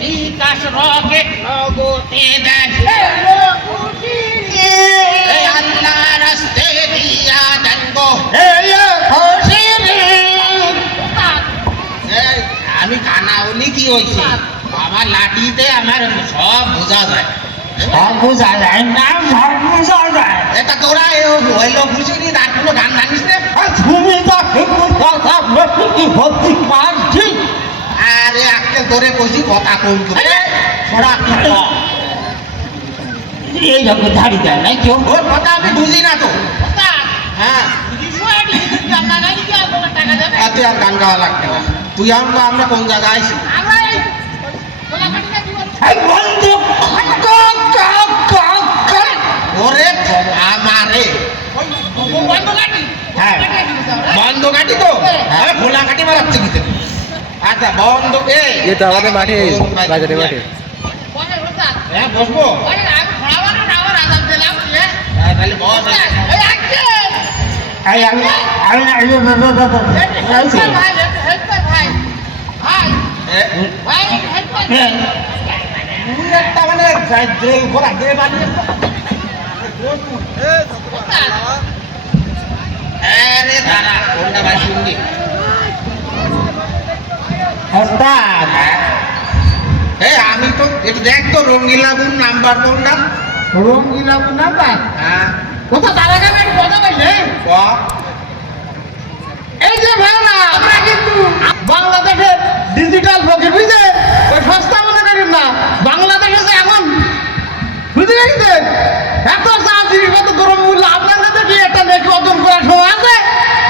বিকাশ rocket দেন। আল্লাহ রাস্তে দিয়া আমি কানা বলি কি হয়েছে আমার লাঠিতে আমার সব বোঝা যায়। সব বোঝা যায় না সব বোঝা যায় এটা তোরা হইল খুশি নি তার কোনো গান জানিস না তুমি তো কথা কি হচ্ছি পারছি আরে আজকে তোরে কইছি কথা কম করে ওরা এই রকম ধাড়ি দেয় নাই কেউ ওর কথা আমি বুঝি না তো হ্যাঁ তুই আমরা আমরা কোন জায়গায় এই বন্ধু ওরে আমারে হ্যাঁ বন্ধ কাটি তো হ্যাঁ খোলা কাটি মারাচ্ছে কিছু আচ্ছা বন্ধ এ এটা আমাদের মাঠে বাজারে মাঠে হ্যাঁ বসবো তাহলে বস আমি আমি আমি ভাই ভাই ভাই ভাই ভাই তুই একটা মানে ড্রেল করা দে বানিয়ে আরে দাঁড়া কোনটা বাড়ি শুনবি? ওস্তাদ এই আমি তো একটু দেখ তো রঙ্গিলা গুণ নাম্বার কোনটা? রঙ্গিলা না ভাই হ্যাঁ। কোথা তার আগে আমি কথা বললে এই যে ভাইরা আমরা কিন্তু বাংলাদেশের ডিজিটাল ফকির বুঝলে ওই সস্তা মনে করেন না বাংলাদেশে যে এখন পেরেছেন এত চা জিনিসপত্র দ্রব্য মূল্য আপনাদের দেখি একটা নেকি অর্জন করার সময় আছে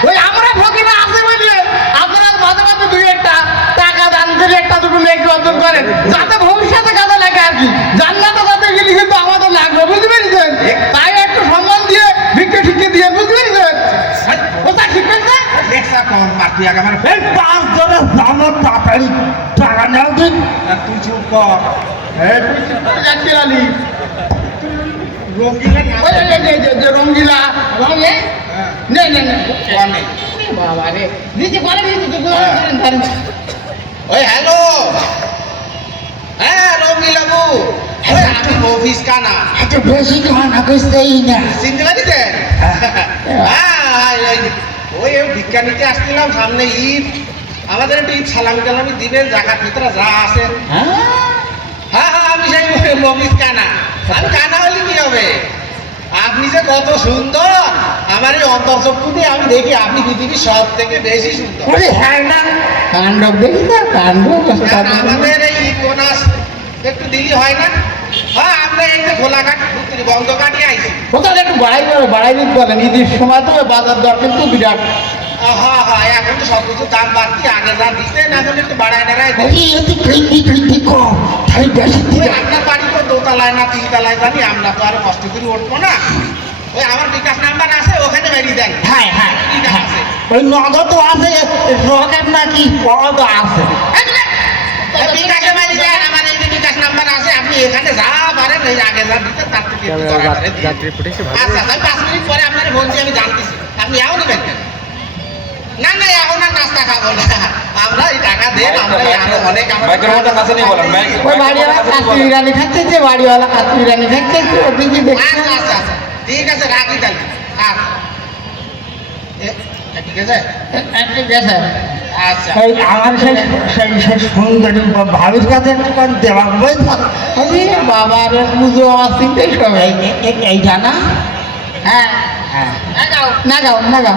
ওই আমরা ফকিরা আছে বলে আপনারা মাঝে মাঝে দুই একটা টাকা দান করে একটা দুটো নেকি অর্জন করেন যাতে ভবিষ্যতে কাজে লাগে আর কি জান্নাতে যাতে গেলে কিন্তু আমাদের লাগবে বুঝতে পেরেছেন তাই একটু সম্মান দিয়ে ভিক্ষে ঠিককে দিয়ে বুঝতে পেরেছেন কোথায় ঠিক আগে আমার পাঁচ জনের জানো তাড়াতাড়ি টাকা দিন তুই চুপ কর যাচ্ছিলালি রঙ্গিলা ওই যে যে রঙ্গিলা রঙে? নে নে নে কোনে বাবা রে। নিচে করে নিচে তো ওই হ্যালো। হ্যাঁ রঙ্গিলা বু। ওই আমি অফিস কানা। এত বেশি খানা কইতেই না চিনতে পারিছেন হ্যাঁ। ওই- ভিক্ষা নিতে আসছিলাম সামনে ঈদ। আমাদের একটু ঈদ সালামি টালামি দিবেন জায়গার ভিতরে যা আছে। হ্যাঁ। হ্যাঁ হ্যাঁ আমি সেই মফিস কানা। আমি কানা হলে কি হবে? আপনি যে কত সুন্দর! আমার এই অন্তর্চক্ষু দিয়ে আমি দেখি আপনি পৃথিবীর সব থেকে বেশি সুন্দর। ওরে হ্যাঁ না কাণ্ডব দেখি না কাণ্ডব আমাদের এই ইকোনাস একটু দিলি হয় না? হ্যাঁ আমরা এই যে গোলাঘাট ঘুরতে বন্ধ কাটিয়ে আইছি। কোথাও একটু বাড়াই বলে বাড়াই দিতে বলেন ঈদের সময় তো বাজার দর কিন্তু বিরাট। হ্যাঁ হ্যাঁ এখন তো সব কিছু দাম বাড়তি আগে যা এখন একটু বাড়ায় কম তাই বেশি আপনার দোতলায় না তিনতলায় জানি আমরা তো আর কষ্ট করে উঠবো না। ওই আমার বিকাশ নাম্বার আছে ওখানে বেরিয়ে দেন হ্যাঁ হ্যাঁ হ্যাঁ। আছে। ওই নগদ আছে রকেট নাকি পদ আছে। বিকাশে বেরিয়ে দেন আমার এই যে বিকাশ নাম্বার আছে আপনি এখানে যা পারেন এই আগে যা দিতেন তার থেকে আচ্ছা পাঁচ মিনিট পরে আপনার বলছি আমি জানতেছি। আপনি এও নেবেন না না আমরা এই টাকা দেন আমরা আরও অনেক আমরা কাছে নিয়ে বলেন, ওই বাড়িওয়ালা কাশ্মীর বিরিয়ানি খাচ্ছে যে বাড়িওয়ালা কাশ্মীর বিরিয়ানি খাচ্ছে ওদিকে দেখছে আচ্ছা আচ্ছা আচ্ছা। ঠিক আছে রাখি তাহলে। ঠিক আছে ঠিক আছে আমার সেই সেই সেই সুন্দরী ভাবির কাছে একটু দেওয়া বই বাবার পুজো আমার চিন্তাই সব এই এই- হ্যাঁ। হ্যাঁ। না গাও না গাও না গাও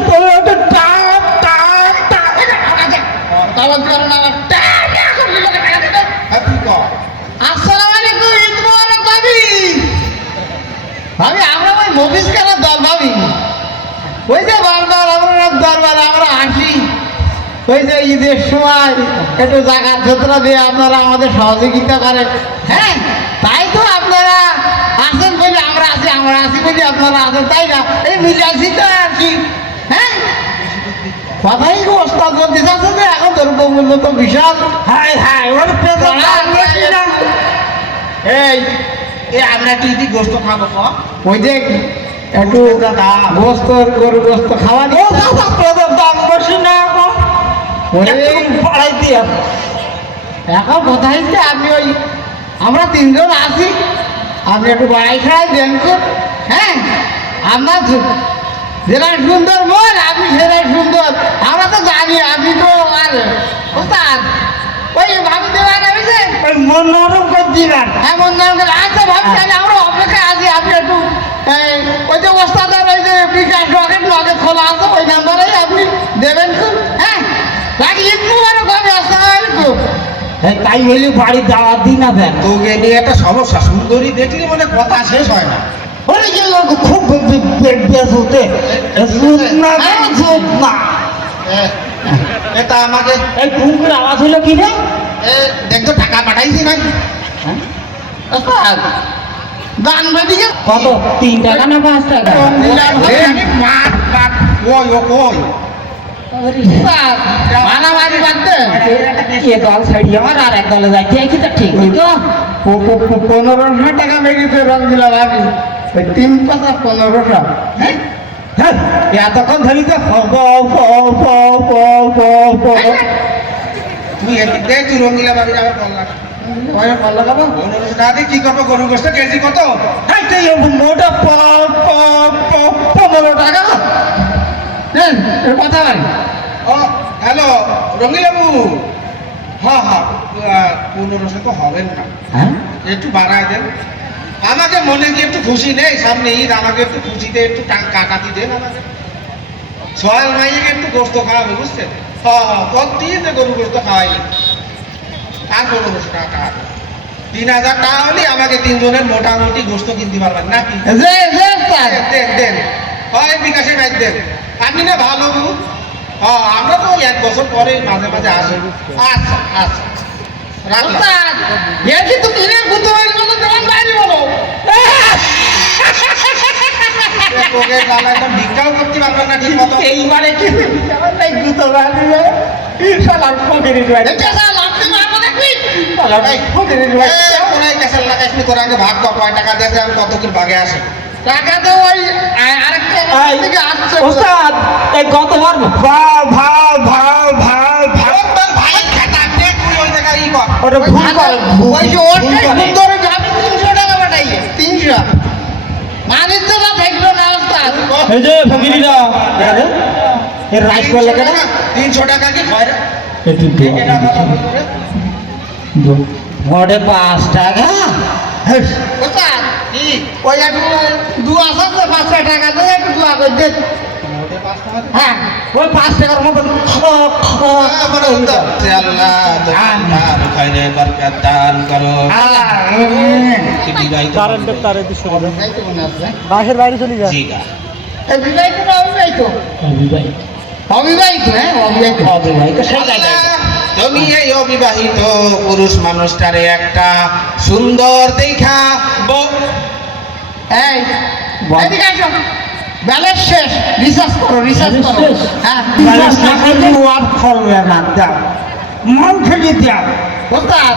ভাবি আমরা ওই মফিস কেন দল ভাবি। ওই যে বারবার আমরা দরবার আমরা হাসি ওই যে ঈদের সময় একটু জায়গা যতটা দিয়ে আপনারা আমাদের সহযোগিতা করেন। হ্যাঁ তাই তো আপনারা আছেন বলে আমরা আছি আমরা আছি বলে আপনারা আছেন তাই না? এই মিলে আছি তো আর কি? কথাই কি ওস্তাদ বলতে চাচ্ছে যে এখন দ্রব্যমূল্য তো বিশাল। হাই হাই ওর এই এ আমরা কি কি গোস্ত খাব ওই যে একটু গোস্ত গরু গোস্ত খাওয়া দিয়ে দাম বেশি না পাড়াই দিয়ে। এখন কথা হচ্ছে আপনি ওই আমরা তিনজন আছি। আপনি একটু বাড়াই খাই দেন হ্যাঁ আপনার যেটা সুন্দর মন আপনি সেটাই সুন্দর। আমরা তো জানি আপনি তো আর ওস্তাদ ওই ভাবি দেওয়া নেমেছে ওই মন নরম করে দিবেন। এমন নাম করে। আচ্ছা ভাবি তাহলে আমরা অপেক্ষা আছি আপনি একটু ওই যে ওস্তাদের ওই যে বিকাশ রকেট রকেট খোলা আছে ওই নাম্বারেই আপনি দেবেন তো। হ্যাঁ রাখি ঈদ মুবারক হবে আসসালামু আলাইকুম তাই হইলে বাড়ি দাওয়াত দিই না দেন। তোকে নিয়ে একটা সমস্যা সুন্দরী দেখলি মানে কথা শেষ হয় না। যে খুব বেজুতে না না এটা আমাকে এই কুকুর আওয়াজ হলো কি রে এ, দেখ তো টাকা পাঠাইছি ওস্তাদ গান বেদিকে কত তিন টাকা না পাঁচ টাকা মাঠ মাঠ ওই ও ওই ওস্তাদ মারামারি বাদ দে এ দল ছাড়ি আমার আর এক দলে যাইতে আইছি তো ঠিক তো টাকা লেগেছে রঙিলা ভাবি ওই তিন পাতা পনেরোশো হ্যাঁ? হ্যাঁ? এতক্ষণ ধরি তো ফ তুই এদিক দে তুই রঙিলা বাড়ি যাবে দিয়ে কি করব গরু গোস্ত কেজি কত? মোটা পনেরো টাকা। হ্যাঁ কথা ও হ্যালো রঙিলাবু হ্যাঁ হ্যাঁ পনেরোশো তো হবেন না। একটু বাড়ায় দেন আমাকে মনে কি একটু খুশি নেই? সামনে ঈদ আমাকে একটু খুশিতে একটু টাকা কাটাতি দেন আমাকে। সোহেল মাইকে একটু গোস্ত খাওয়াবে বুঝছেন? প্রতিদিন গরু গোস্ত খাওয়াই। আর টাকা তিন হাজার টাকা হলে আমাকে তিনজনের মোটামুটি গোস্ত কিনতে পারবেন নাকি? দেন, হয় বিকাশে দেন। আপনি না ভালো আমরা তো এক বছর পরে মাঝে মাঝে আসি। আচ্ছা আচ্ছা। রাখলাম। এইবারে কি? গুতো মারবো দেখবি? শালার পকেটে এ, ওরাই ক্যাসেল লাগাইস নি, তোরা আগে ভাগ কর, কয় টাকা দিয়েছে, আমি কত কি ভাগে আসে। টাকা তো ওই আরেকটা থেকে আসছে। ওস্তাদ এই গতবার ভাও ভাও ভাও ভাও ভাও। ভাই খাতা, নে, তুই ওই জায়গায় ই কর। ওটা ভুল করে ওই যে ওর সুন্দর এই যে ফকিরিরা এর রাইস করলে কেন তিনশো টাকা কি হয় পাঁচ টাকা? ওই একটু দুয়া টাকা একটু দোয়া করে দে। ওই পাঁচ টাকার মতন। বাসের বাইরে চলে যা। জি গা। এই বিবাহিত না অবিবাহিত? অবিবাহিত। অবিবাহিত হ্যাঁ? অবিবাহিত। আল্লাহ, তুমি এই অবিবাহিত পুরুষ মানুষটারে একটা সুন্দর দেখা এই এদিকে আসো। ব্যালেন্স শেষ। রিসার্চ করো রিসার্চ করো। হ্যাঁ না করলে না দাও মন থেকে দাও ওস্তাদ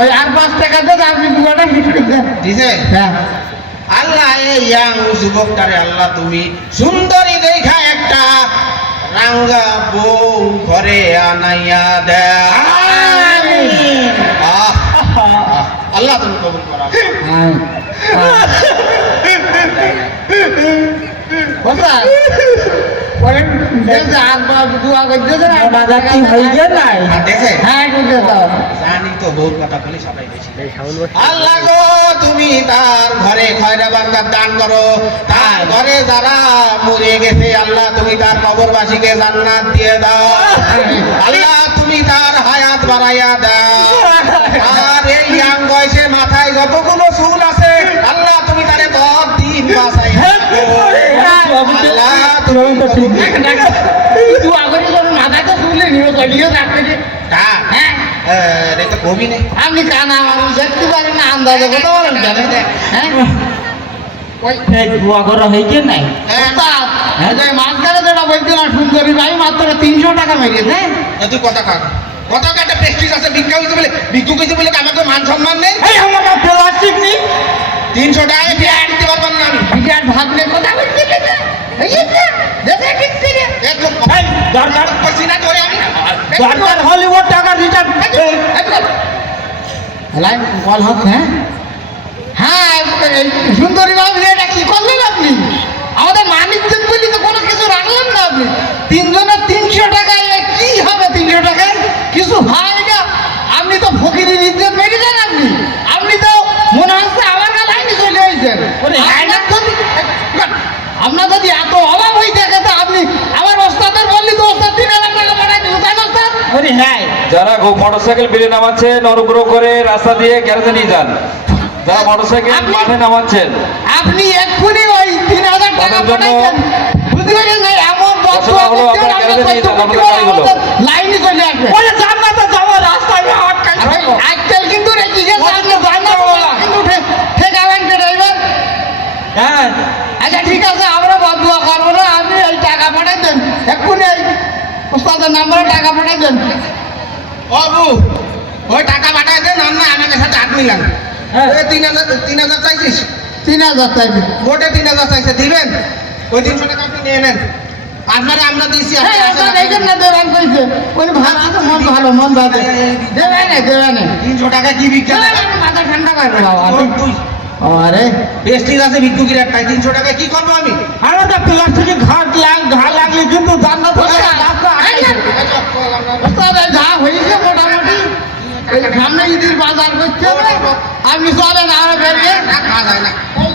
ওই আর পাঁচ টাকা দেন আপনি হিট করে দেন দিছে? হ্যাঁ। আল্লাহ এই ইয়াং যুবকটারে আল্লাহ তুমি সুন্দরী দেখা একটা রাঙ্গা বউ ঘরে আনাইয়া দে আল্লাহ তুমি কবুল করা। দুয়া কথা আল্লাহ গো তুমি তার ঘরে খয়রা দান করো। তার ঘরে যারা মরে গেছে আল্লাহ তুমি তার কবরবাসীকে জান্নাত দিয়ে দাও। আল্লাহ তুমি তার হায়াত বাড়াইয়া দাও। আর এই ইয়াং বয়সে মাথায় যতগুলো চুল আছে আল্লাহ তুমি তারে দশ দিন বাঁচাইয়া ঠিক তুই আগরে যখন মাথায় তো শুনলে নিয়ে চলিয়ে রাখবে যে কার হ্যাঁ রে তো কবি নেই আপনি কানা মানুষ দেখতে পারেন না আন্দাজে কথা বলেন কেন হ্যাঁ ওই এই দোয়া করা হয়েছে নাই ওস্তাদ, এই যে মাঝখানে যেটা বলছিলাম সুন্দরী ভাই মাত্র তিনশো টাকা মেরেছে এ তুই কথা কার কথা কাটা প্রেস্টিজ আছে ভিক্ষা হইতে বলে ভিক্ষু কইতে বলে আমাকে মান সম্মান নেই এই আমার প্লাস্টিক নেই তিনশো টাকায় বিয়ে দিতে পারবেন না আমি বিরাট ভাবলে কথা বলছি দরকার? করছি না আমি দরকার হলিউড টাকা রিটার্ন লাইন কল হচ্ছে হ্যাঁ? হ্যাঁ সুন্দরী বাবু এটা কি করলেন আপনি? আমাদের মানিকজন বলি তো কোনো কিছু রাখলেন না আপনি তিনজনের তিনশো টাকায় এ কি হবে তিনশো টাকায় কিছু হয় না আপনি তো ফকিরের ইজ্জত মেরে দেন আপনি আপনি তো মনে হচ্ছে আমার না লাইনে চলে হয়েছেন ওরে, আপনার যদি আপনার যদি এত অভাব হয়ে থাকে তো আপনি আমার ওস্তাদের বললি তো ওস্তাদ তিন হাজার টাকা পাঠাই দিল তাই না ওস্তাদ ওরে হ্যাঁ যারা মোটরসাইকেল বেরিয়ে নামাচ্ছেন অনুগ্রহ করে রাস্তা দিয়ে গ্যারেজে নিয়ে যান। যারা মোটরসাইকেল মাঠে নামাচ্ছেন আপনি এক্ষুনি ওই তিন হাজার টাকা তাদের জন্য- পাঠাইছেন। বুঝতে পারছেন না এমন ঘোষণা হলো আপনার গ্যারেজে নিয়ে যান, আপনাদের গাড়িগুলো। লাইনে চলে আসবে ওরে জান্নাতে যাওয়ার রাস্তায় আমি আটকাই। আজকাল কিন্তু না, বাবা। কিন্তু ঠেকাবেন কে ড্রাইভার? হ্যাঁ। আচ্ছা ঠিক আছে আমরা করব না আপনি এই টাকা পাঠাই দেন। এক্ষুনি এই ওস্তাদের নাম্বারে টাকা পাঠাই দেন। বাবু ওই টাকা দেন আর না আমাকে সাথে হাত মিলান। তিন হাজার তিন হাজার চাইছিস? তিন হাজার চাইবে ভোটে তিন হাজার চাইছে দিবেন? ওই তিনশো টাকা আপনি নিয়ে নেন। আপনারা আমরা দিয়েছি হ্যাঁ মন মন না? না তিনশো টাকা কি বিজ্ঞান মাথা ঠান্ডা আরে। আছে ভিক্ষুকির একটাই তিনশো টাকায় কি করব আমি? আমার ঘাট লাগ ঘা লাগলে কিন্তু জান্নাতে রাস্তা আটকাই থাকবে। ওস্তাদ এই যা হয়েছে মোটামুটি এই সামনে ঈদের বাজার করতে হবে আপনি চলেন আর বেরিয়ে। না।